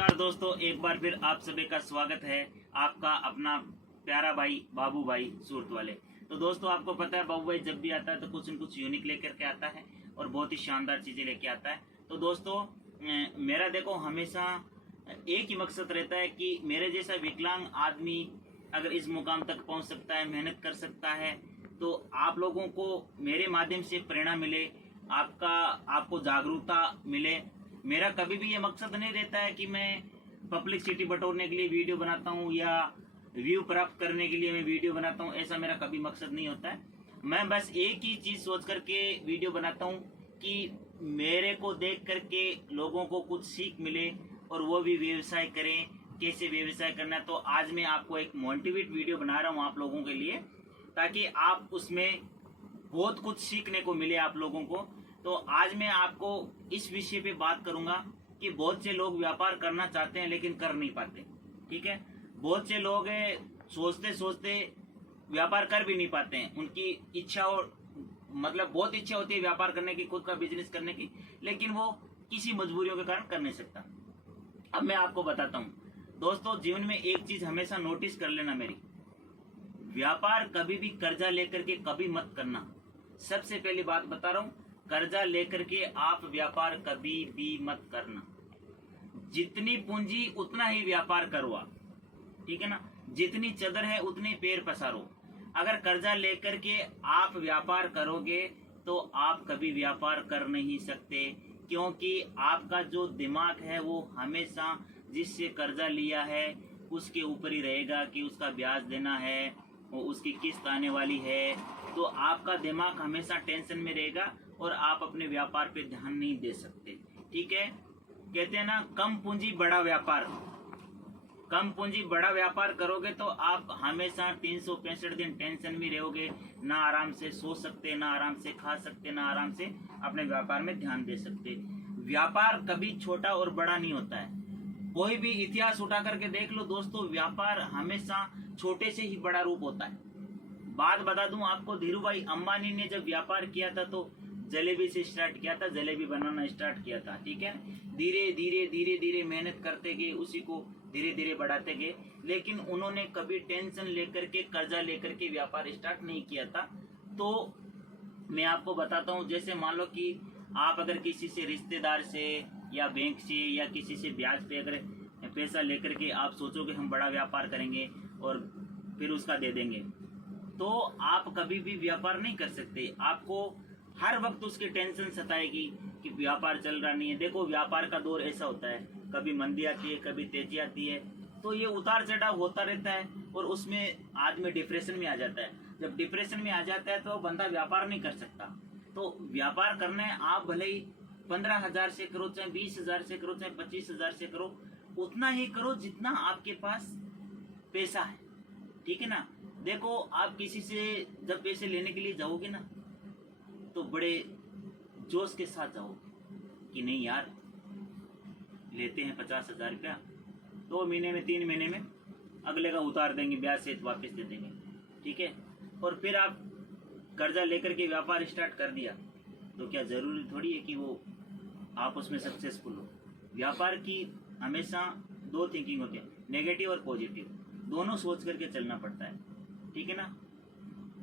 नमस्कार दोस्तों, एक बार फिर आप सभी का स्वागत है। आपका अपना प्यारा भाई बाबू भाई सूरत वाले। तो दोस्तों, आपको पता है बाबू भाई जब भी आता है तो कुछ न कुछ यूनिक लेकर के आता है और बहुत ही शानदार चीज़ें लेके आता है। तो दोस्तों, मेरा देखो हमेशा एक ही मकसद रहता है कि मेरे जैसा विकलांग आदमी अगर इस मुकाम तक पहुंच सकता है, मेहनत कर सकता है, तो आप लोगों को मेरे माध्यम से प्रेरणा मिले, आपको जागरूकता मिले। मेरा कभी भी ये मकसद नहीं रहता है कि मैं पब्लिसिटी बटोरने के लिए वीडियो बनाता हूँ या व्यू प्राप्त करने के लिए मैं वीडियो बनाता हूँ। ऐसा मेरा कभी मकसद नहीं होता है। मैं बस एक ही चीज़ सोच करके वीडियो बनाता हूँ कि मेरे को देख करके लोगों को कुछ सीख मिले और वो भी व्यवसाय करें। कैसे व्यवसाय करना है, तो आज मैं आपको एक मोटिवेट वीडियो बना रहा हूँ आप लोगों के लिए, ताकि आप उसमें बहुत कुछ सीखने को मिले आप लोगों को। तो आज मैं आपको इस विषय पे बात करूंगा कि बहुत से लोग व्यापार करना चाहते हैं लेकिन कर नहीं पाते। ठीक है, बहुत से लोग सोचते सोचते व्यापार कर भी नहीं पाते हैं। उनकी इच्छा और मतलब बहुत इच्छा होती है व्यापार करने की, खुद का बिजनेस करने की, लेकिन वो किसी मजबूरियों के कारण कर नहीं सकता। अब मैं आपको बताता हूँ दोस्तों, जीवन में एक चीज हमेशा नोटिस कर लेना मेरी, व्यापार कभी भी कर्जा लेकर के कभी मत करना। सबसे पहली बात बता रहा हूँ, कर्जा लेकर के आप व्यापार कभी भी मत करना। जितनी पूंजी उतना ही व्यापार करो आप, ठीक है ना। जितनी चदर है उतने पैर पसारो। अगर कर्जा लेकर के आप व्यापार करोगे तो आप कभी व्यापार कर नहीं सकते, क्योंकि आपका जो दिमाग है वो हमेशा जिससे कर्जा लिया है उसके ऊपर ही रहेगा कि उसका ब्याज देना है, वो उसकी किस्त आने वाली है। तो आपका दिमाग हमेशा टेंशन में रहेगा और आप अपने व्यापार पे ध्यान नहीं दे सकते। ठीक है, कहते हैं ना, कम पूंजी बड़ा व्यापार। कम पूंजी बड़ा व्यापार करोगे तो आप हमेशा 365 दिन टेंशन में रहोगे, ना आराम से सो सकते, ना आराम से खा सकते, ना आराम से अपने व्यापार में ध्यान दे सकते। व्यापार कभी छोटा और बड़ा नहीं होता है। कोई भी इतिहास उठा करके देख लो दोस्तों, व्यापार हमेशा छोटे से ही बड़ा रूप होता है। बात बता दूं आपको, धीरू भाई अंबानी ने जब व्यापार किया था तो जलेबी से स्टार्ट किया था, जलेबी बनाना स्टार्ट किया था। ठीक है, धीरे धीरे धीरे धीरे मेहनत करते गए, उसी को धीरे धीरे बढ़ाते गए, लेकिन उन्होंने कभी टेंशन लेकर के कर्जा लेकर के व्यापार स्टार्ट नहीं किया था। तो मैं आपको बताता हूँ, जैसे मान लो कि आप अगर किसी से रिश्तेदार से या बैंक से या किसी से ब्याज पे अगर पैसा लेकर के आप सोचोगे हम बड़ा व्यापार करेंगे और फिर उसका दे देंगे, तो आप कभी भी व्यापार नहीं कर सकते। आपको हर वक्त उसकी टेंशन सताएगी कि व्यापार चल रहा नहीं है। देखो, व्यापार का दौर ऐसा होता है, कभी मंदी आती है, कभी तेजी आती है, तो ये उतार चढ़ाव होता रहता है और उसमें आदमी डिप्रेशन में आ जाता है। जब डिप्रेशन में आ जाता है तो बंदा व्यापार नहीं कर सकता। तो व्यापार करना है, आप भले ही 15,000 से करो, चाहे 20,000 से करो, चाहे 25,000 से करो, उतना ही करो जितना आपके पास पैसा है। ठीक है ना। देखो, आप किसी से जब पैसे लेने के लिए जाओगे ना तो बड़े जोश के साथ जाओगे कि नहीं यार, लेते हैं 50,000 रुपया, 2 महीने में 3 महीने में अगले का उतार देंगे, ब्याज सहित वापस दे देंगे। ठीक है, और फिर आप कर्जा लेकर के व्यापार स्टार्ट कर दिया तो क्या जरूरी थोड़ी है कि वो आप उसमें सक्सेसफुल हो। व्यापार की हमेशा 2 थिंकिंग होती है, नेगेटिव और पॉजिटिव, दोनों सोच करके चलना पड़ता है। ठीक है ना।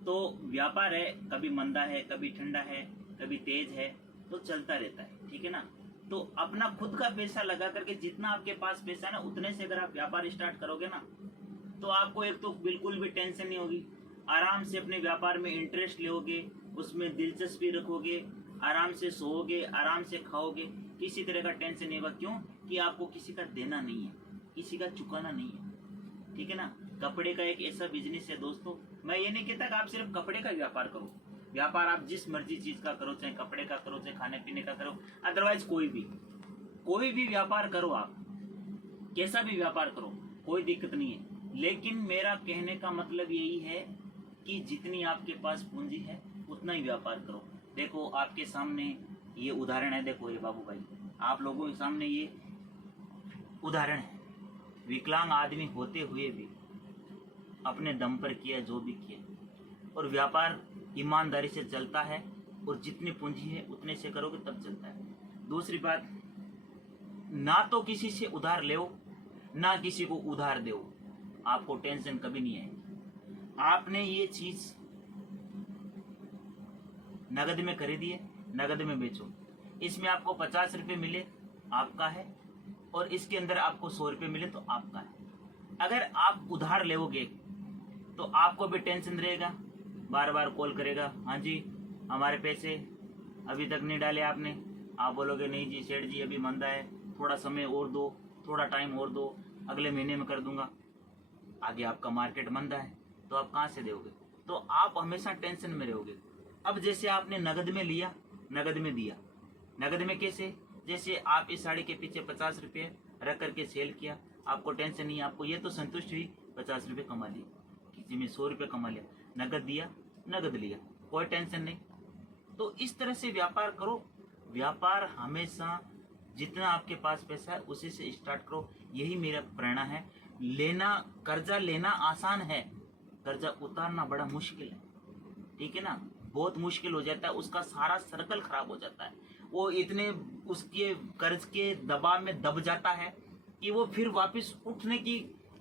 तो व्यापार है, कभी मंदा है, कभी ठंडा है, कभी तेज है, तो चलता रहता है। ठीक है ना। तो अपना खुद का पैसा लगा करके, जितना आपके पास पैसा है ना उतने से अगर आप व्यापार स्टार्ट करोगे ना तो आपको एक तो बिल्कुल भी टेंशन नहीं होगी, आराम से अपने व्यापार में इंटरेस्ट लोगे, उसमें दिलचस्पी रखोगे, आराम से सोओगे, आराम से खाओगे, किसी तरह का टेंशन नहीं होगा। क्यों? कि आपको किसी का देना नहीं है, किसी का चुकाना नहीं है। ठीक है ना। कपड़े का एक ऐसा बिजनेस है दोस्तों, मैं ये नहीं कहता कि आप सिर्फ कपड़े का व्यापार करो। व्यापार आप जिस मर्जी चीज का करो, चाहे कपड़े का करो, चाहे खाने पीने का करो, अदरवाइज कोई भी व्यापार करो, आप कैसा भी व्यापार करो, कोई दिक्कत नहीं है। लेकिन मेरा कहने का मतलब यही है कि जितनी आपके पास पूंजी है उतना ही व्यापार करो। देखो, आपके सामने ये उदाहरण है, देखो ये बाबू भाई, आप लोगों के सामने ये उदाहरण है। विकलांग आदमी होते हुए भी अपने दम पर किया जो भी किया, और व्यापार ईमानदारी से चलता है, और जितनी पूंजी है उतने से करोगे तब चलता है। दूसरी बात, ना तो किसी से उधार ले, ना किसी को उधार दो, आपको टेंशन कभी नहीं आएगी। आपने ये चीज नगद में खरीदी है, नगद में बेचो। इसमें आपको 50 रुपये मिले आपका है, और इसके अंदर आपको 100 रुपये मिले तो आपका है। अगर आप उधार लोगे तो आपको भी टेंशन रहेगा, बार बार कॉल करेगा, हाँ जी हमारे पैसे अभी तक नहीं डाले आपने। आप बोलोगे नहीं जी सेठ जी अभी मंदा है, थोड़ा समय और दो, थोड़ा टाइम और दो, अगले महीने में कर दूंगा। आगे आपका मार्केट मंदा है तो आप कहाँ से दोगे? तो आप हमेशा टेंशन में रहोगे। अब जैसे आपने नगद में लिया, नगद में दिया। नगद में कैसे? जैसे आप इस साड़ी के पीछे 50 रुपये रख करके सेल किया, आपको टेंशन नहीं, आपको ये तो संतुष्ट हुई 50 रुपये कमा लिए, किसी में 100 रुपये कमा लिया, नगद दिया नगद लिया, कोई टेंशन नहीं। तो इस तरह से व्यापार करो। व्यापार हमेशा जितना आपके पास पैसा है उसी से स्टार्ट करो, यही मेरा प्रेरणा है। लेना, कर्जा लेना आसान है, कर्जा उतारना बड़ा मुश्किल है, ठीक है ना, बहुत मुश्किल हो जाता है, उसका सारा सर्कल खराब हो जाता है। वो इतने उसके कर्ज के दबाव में दब जाता है कि वो फिर वापस उठने की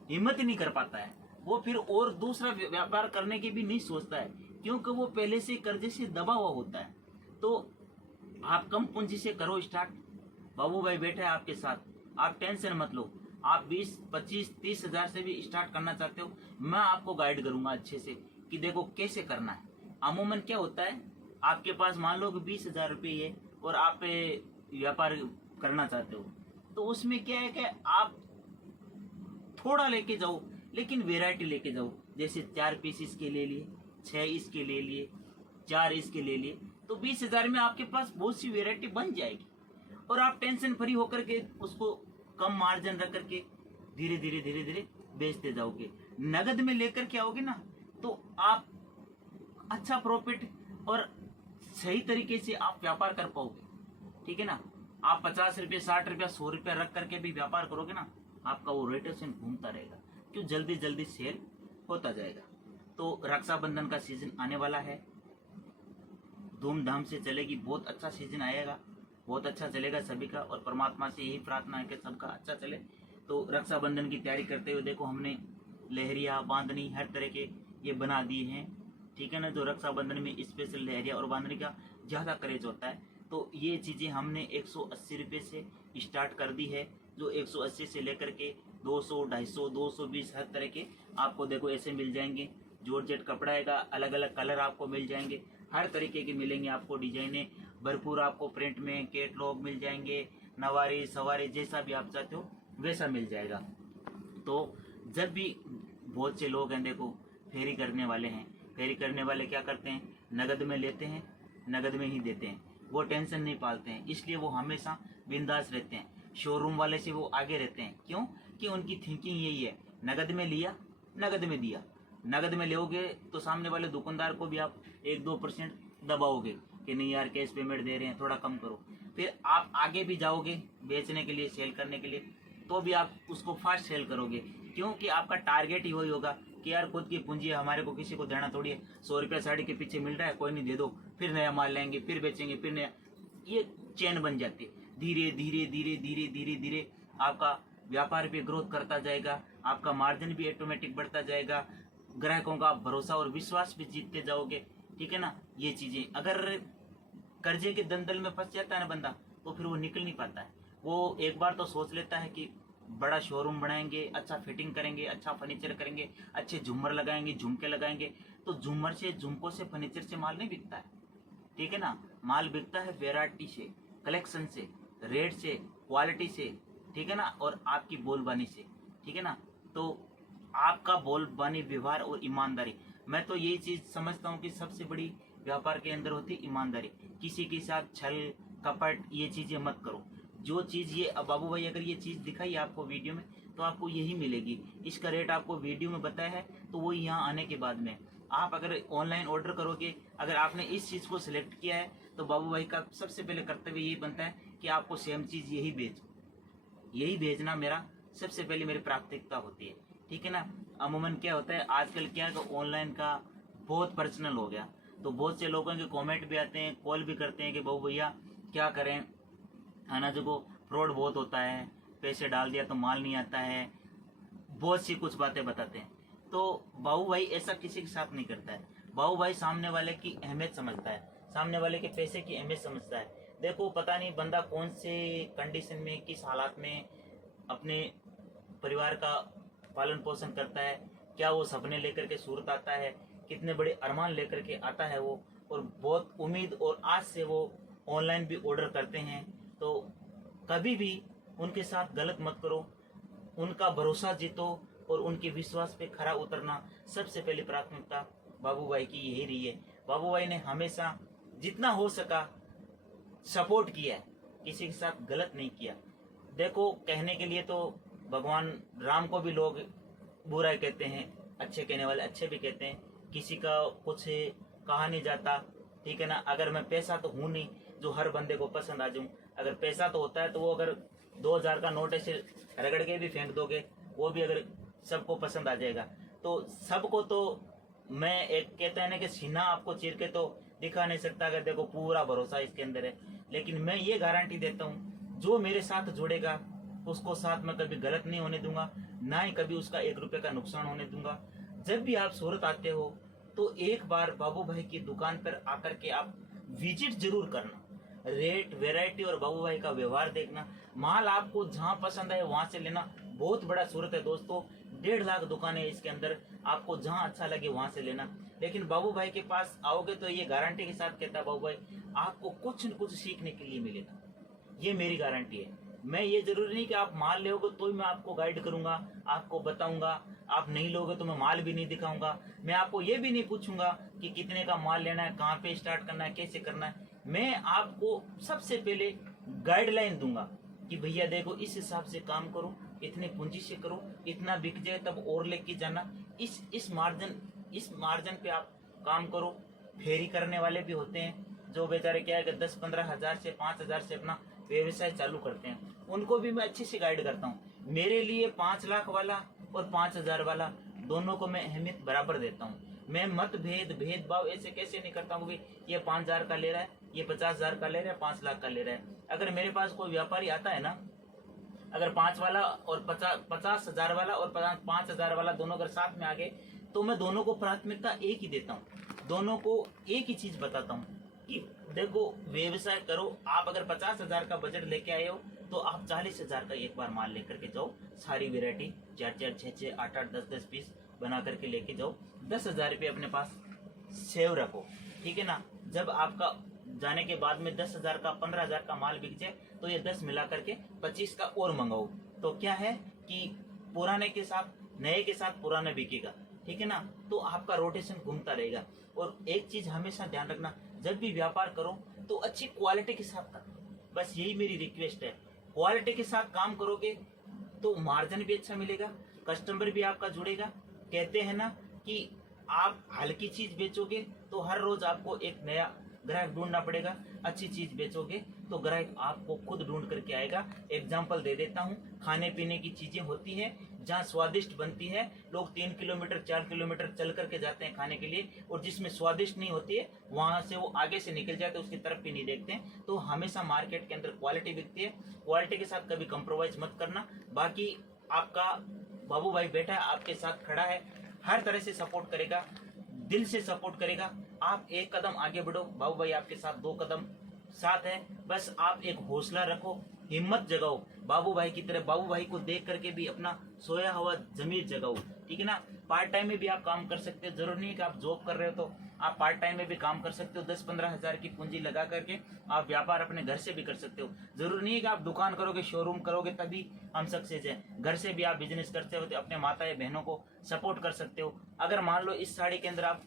हिम्मत ही नहीं कर पाता है, वो फिर और दूसरा व्यापार करने की भी नहीं सोचता है, क्योंकि वो पहले से कर्जे से दबा हुआ होता है। तो आप कम पूंजी से करो स्टार्ट। बाबू भाई बैठे हैं आपके साथ, आप टेंशन मत लो। आप 20, 25, 30 हजार से भी स्टार्ट करना चाहते हो, मैं आपको गाइड करूंगा अच्छे से कि देखो कैसे करना है। अमूमन क्या होता है, आपके पास मान लो कि 20,000 रुपये है और आप व्यापार करना चाहते हो, तो उसमें क्या है कि आप थोड़ा लेके जाओ, लेकिन वेराइटी लेके जाओ। जैसे 4 पीस इसके ले लिए, 6 इसके ले लिए, 4 इसके ले लिए, तो 20,000 में आपके पास बहुत सी वेराइटी बन जाएगी और आप टेंशन फ्री होकर के उसको कम मार्जिन रख करके धीरे धीरे धीरे धीरे बेचते जाओगे। नगद में लेकर के आओगे ना तो आप अच्छा प्रॉफिट और सही तरीके से आप व्यापार कर पाओगे, ठीक है ना। आप 50 रुपये, 60 रुपया, 100 रुपया रख करके भी व्यापार करोगे ना, आपका वो रोटेशन घूमता रहेगा, क्यों जल्दी जल्दी सेल होता जाएगा। तो रक्षाबंधन का सीजन आने वाला है, धूमधाम से चलेगी, बहुत अच्छा सीजन आएगा, बहुत अच्छा चलेगा सभी का, और परमात्मा से यही प्रार्थना है कि सबका अच्छा चले। तो रक्षाबंधन की तैयारी करते हुए देखो हमने लहरिया, बांधनी हर तरह के ये बना दिए हैं, ठीक है ना। जो रक्षाबंधन में स्पेशल लहरिया और बांधनी का ज़्यादा क्रेज होता है, तो ये चीज़ें हमने 180 रुपये से स्टार्ट कर दी है। जो 180 से लेकर के 200, 250, 220 हर तरह के आपको देखो ऐसे मिल जाएंगे। जॉर्जेट कपड़ा है का अलग अलग कलर आपको मिल जाएंगे, हर तरीके के मिलेंगे आपको, डिजाइने भरपूर आपको प्रिंट में, कैटलॉग मिल जाएंगे, नवारी सवारी जैसा भी आप चाहते हो वैसा मिल जाएगा। तो जब भी बहुत से लोग हैं देखो फेरी करने वाले हैं, फेरी करने वाले क्या करते हैं, नगद में लेते हैं, नगद में ही देते हैं, वो टेंशन नहीं पालते हैं, इसलिए वो हमेशा बिंदास रहते हैं। शोरूम वाले से वो आगे रहते हैं, क्यों कि उनकी थिंकिंग यही है, नगद में लिया नगद में दिया। नगद में लोगे तो सामने वाले दुकानदार को भी आप 1-2% दबाओगे कि नहीं यार कैश पेमेंट दे रहे हैं, थोड़ा कम करो। फिर आप आगे भी जाओगे बेचने के लिए, सेल करने के लिए, तो भी आप उसको फास्ट सेल करोगे, क्योंकि आपका टारगेट ही वही होगा कि यार खुद की पूंजी है, हमारे को किसी को देना थोड़ी है। 100 रुपया साड़ी के पीछे मिल रहा है, कोई नहीं दे दो, फिर नया माल लेंगे, फिर बेचेंगे, फिर नया, ये चेन बन जाती है। धीरे धीरे धीरे धीरे धीरे धीरे आपका व्यापार भी ग्रोथ करता जाएगा, आपका मार्जिन भी ऑटोमेटिक बढ़ता जाएगा, ग्राहकों का भरोसा और विश्वास भी जीतते जाओगे, ठीक है ना। ये चीजें अगर कर्जे के दलदल में फंस जाता है ना बंदा, तो फिर वो निकल नहीं पाता है। वो एक बार तो सोच लेता है कि बड़ा शोरूम बनाएंगे, अच्छा फिटिंग करेंगे, अच्छा फर्नीचर करेंगे, अच्छे झूमर लगाएंगे, झुमके लगाएंगे, तो झूमर से, झुमकों से, फर्नीचर से माल नहीं बिकता है, ठीक है ना। माल बिकता है वैरायटी से, कलेक्शन से, रेट से, क्वालिटी से, ठीक है ना, और आपकी बोलबानी से, ठीक है ना। तो आपका बोलबानी, व्यवहार और ईमानदारी, मैं तो यही चीज समझता हूँ कि सबसे बड़ी व्यापार के अंदर होती है ईमानदारी। किसी के साथ छल कपट ये चीजें मत करो। जो चीज ये, अब बाबू भाई अगर ये चीज दिखाई आपको वीडियो में, तो आपको यही मिलेगी। इसका रेट आपको वीडियो में बताया है, तो वो यहाँ आने के बाद में आप अगर ऑनलाइन ऑर्डर करोगे, अगर आपने इस चीज को सिलेक्ट किया है, तो बाबू भाई का सबसे पहले कर्तव्य यही बनता है कि आपको सेम चीज यही भेजना मेरा सबसे पहले मेरी प्राथमिकता होती है, ठीक है ना। अमूमन क्या होता है आजकल, क्या है ऑनलाइन का बहुत पर्सनल हो गया, तो बहुत से लोगों के कमेंट भी आते हैं, कॉल भी करते हैं कि बाबू भैया क्या करें, है ना, जो फ्रॉड बहुत होता है, पैसे डाल दिया तो माल नहीं आता है, बहुत सी कुछ बातें बताते हैं। तो बाबू भाई ऐसा किसी के साथ नहीं करता है। बाबू भाई सामने वाले की अहमियत समझता है, सामने वाले के पैसे की अहमियत समझता है। देखो पता नहीं बंदा कौन से कंडीशन में, किस हालात में अपने परिवार का पालन पोषण करता है, क्या वो सपने लेकर के सूरत आता है, कितने बड़े अरमान लेकर के आता है वो, और बहुत उम्मीद और आज से वो ऑनलाइन भी ऑर्डर करते हैं। तो कभी भी उनके साथ गलत मत करो, उनका भरोसा जीतो और उनके विश्वास पे खरा उतरना सबसे पहली प्राथमिकता बाबू भाई की यही रही है। बाबू भाई ने हमेशा जितना हो सका सपोर्ट किया है, किसी के साथ गलत नहीं किया। देखो कहने के लिए तो भगवान राम को भी लोग बुरा कहते हैं, अच्छे कहने वाले अच्छे भी कहते हैं, किसी का कुछ कहा नहीं जाता, ठीक है ना। अगर मैं पैसा तो हूँ नहीं जो हर बंदे को पसंद आ जाऊँ, अगर पैसा तो होता है तो वो अगर 2000 का नोट ऐसे रगड़ के भी फेंक दोगे वो भी अगर सबको पसंद आ जाएगा। तो सबको तो मैं एक कहता है ना कि सीना आपको चीर के तो दिखा नहीं सकता, अगर देखो पूरा भरोसा इसके अंदर है। लेकिन मैं ये गारंटी देता हूँ जो मेरे साथ जुड़ेगा उसको साथ में कभी गलत नहीं होने दूंगा, ना ही कभी उसका 1 रुपए का नुकसान होने दूंगा। जब भी आप सूरत आते हो तो एक बार बाबू भाई की दुकान पर आकर के आप विजिट जरूर करना, रेट वैरायटी और बाबू भाई का व्यवहार देखना। माल आपको जहां पसंद आए वहां से लेना। बहुत बड़ा सूरत है दोस्तों, 1.5 लाख दुकानें इसके अंदर, आपको जहां अच्छा लगे वहां से लेना। लेकिन बाबू भाई के पास आओगे तो ये गारंटी के साथ कहता है बाबू भाई आपको कुछ न कुछ सीखने के लिए मिलेगा, ये मेरी गारंटी है। मैं ये जरूरी नहीं कि आप माल लोगे तो ही मैं आपको गाइड करूंगा, आपको बताऊंगा। आप नहीं लोगे तो मैं माल भी नहीं दिखाऊंगा। मैं आपको ये भी नहीं पूछूंगा कि कितने का माल लेना है, कहाँ पे स्टार्ट करना है, कैसे करना है। मैं आपको सबसे पहले गाइडलाइन दूंगा कि भैया देखो इस हिसाब से काम करो, इतनी पूंजी से करो, इतना बिक जाए तब और लेके जाना, इस मार्जिन पे आप काम करो। फेरी करने वाले भी होते हैं जो बेचारे क्या है कि 10-15 हजार से 5,000 से अपना व्यवसाय चालू करते हैं, उनको भी मैं अच्छे से गाइड करता हूँ। मेरे लिए 5 लाख वाला और 5,000 वाला दोनों को मैं अहमियत बराबर देता हूँ। मैं भेदभाव ऐसे कैसे नहीं करता हूँ कि ये 5,000 का ले रहा है, ये 50,000 का ले रहा है, 5 लाख का ले रहा है। अगर मेरे पास कोई व्यापारी आता है ना, अगर 5 वाला और 50,000 वाला और 5,000 वाला दोनों अगर साथ में आ गए तो मैं दोनों को प्राथमिकता एक ही देता हूँ, दोनों को एक ही चीज बताता हूँ कि देखो व्यवसाय करो। आप अगर 50,000 का बजट लेके आए हो तो आप 40,000 का एक बार माल लेकर के जाओ, सारी वेरायटी 4-4, 6-6, 8-8, 10-10 पीस बना करके लेके जाओ। 10,000 रुपये अपने पास सेव रखो, ठीक है ना। जब आपका जाने के बाद में 10,000 का 15,000 का माल बिक जाए तो ये 10 मिला करके 25 का और मंगाओ। तो क्या है कि पुराने के साथ नए के साथ पुराना बिकेगा, ठीक है ना। तो आपका रोटेशन घूमता रहेगा। और एक चीज हमेशा ध्यान रखना, जब भी व्यापार करो तो अच्छी क्वालिटी के साथ करो, बस यही मेरी रिक्वेस्ट है। क्वालिटी के साथ काम करोगे तो मार्जिन भी अच्छा मिलेगा, कस्टमर भी आपका जुड़ेगा। कहते हैं ना कि आप हल्की चीज बेचोगे तो हर रोज आपको एक नया ग्राहक ढूंढना पड़ेगा, अच्छी चीज बेचोगे तो ग्राहक आपको खुद ढूंढ करके आएगा। एग्जाम्पल दे देता हूँ, खाने पीने की चीजें होती है जहाँ स्वादिष्ट बनती है, लोग 3 किलोमीटर 4 किलोमीटर चल करके जाते हैं खाने के लिए, और जिसमें स्वादिष्ट नहीं होती है वहां से वो आगे से निकल जाते हैं, उसकी तरफ भी नहीं देखते हैं। तो हमेशा मार्केट के अंदर क्वालिटी बिकती है, क्वालिटी के साथ कभी कंप्रोमाइज मत करना। बाकी आपका बाबू भाई बैठा है, आपके साथ खड़ा है, हर तरह से सपोर्ट करेगा, दिल से सपोर्ट करेगा। आप एक कदम आगे बढ़ो, बाबू भाई आपके साथ 2 कदम साथ है। बस आप एक हौसला रखो, हिम्मत जगाओ, बाबू भाई की तरह बाबू भाई को देख करके भी अपना सोया हुआ जमीर जगाओ, ठीक है ना। पार्ट टाइम में भी आप काम कर सकते हो, जरूरी नहीं कि आप जॉब कर रहे हो तो आप पार्ट टाइम में भी काम कर सकते हो। 10-15 हजार की पूंजी लगा करके आप व्यापार अपने घर से भी कर सकते हो। जरूरी नहीं है कि आप दुकान करोगे, शोरूम करोगे तभी हम सक्सेस हैं। घर से भी आप बिजनेस करते हो तो अपने माता या बहनों को सपोर्ट कर सकते हो। अगर मान लो इस साड़ी के अंदर आप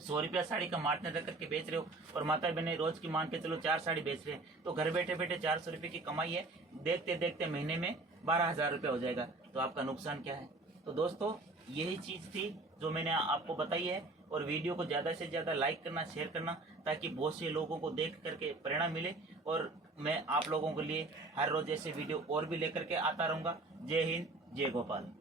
100 रुपया साड़ी का मार्जिन रख करके बेच रहे हो और माता बहने रोज की मान के चलो 4 साड़ी बेच रहे हैं, तो घर बैठे बैठे 400 रुपये की कमाई है, देखते देखते महीने में 12,000 रुपये हो जाएगा। तो आपका नुकसान क्या है। तो दोस्तों यही चीज थी जो मैंने आपको बताई है, और वीडियो को ज्यादा से ज्यादा लाइक करना, शेयर करना, ताकि बहुत से लोगों को देख करके प्रेरणा मिले। और मैं आप लोगों के लिए हर रोज ऐसे वीडियो और भी लेकर के आता रहूंगा। जय हिंद, जय गोपाल।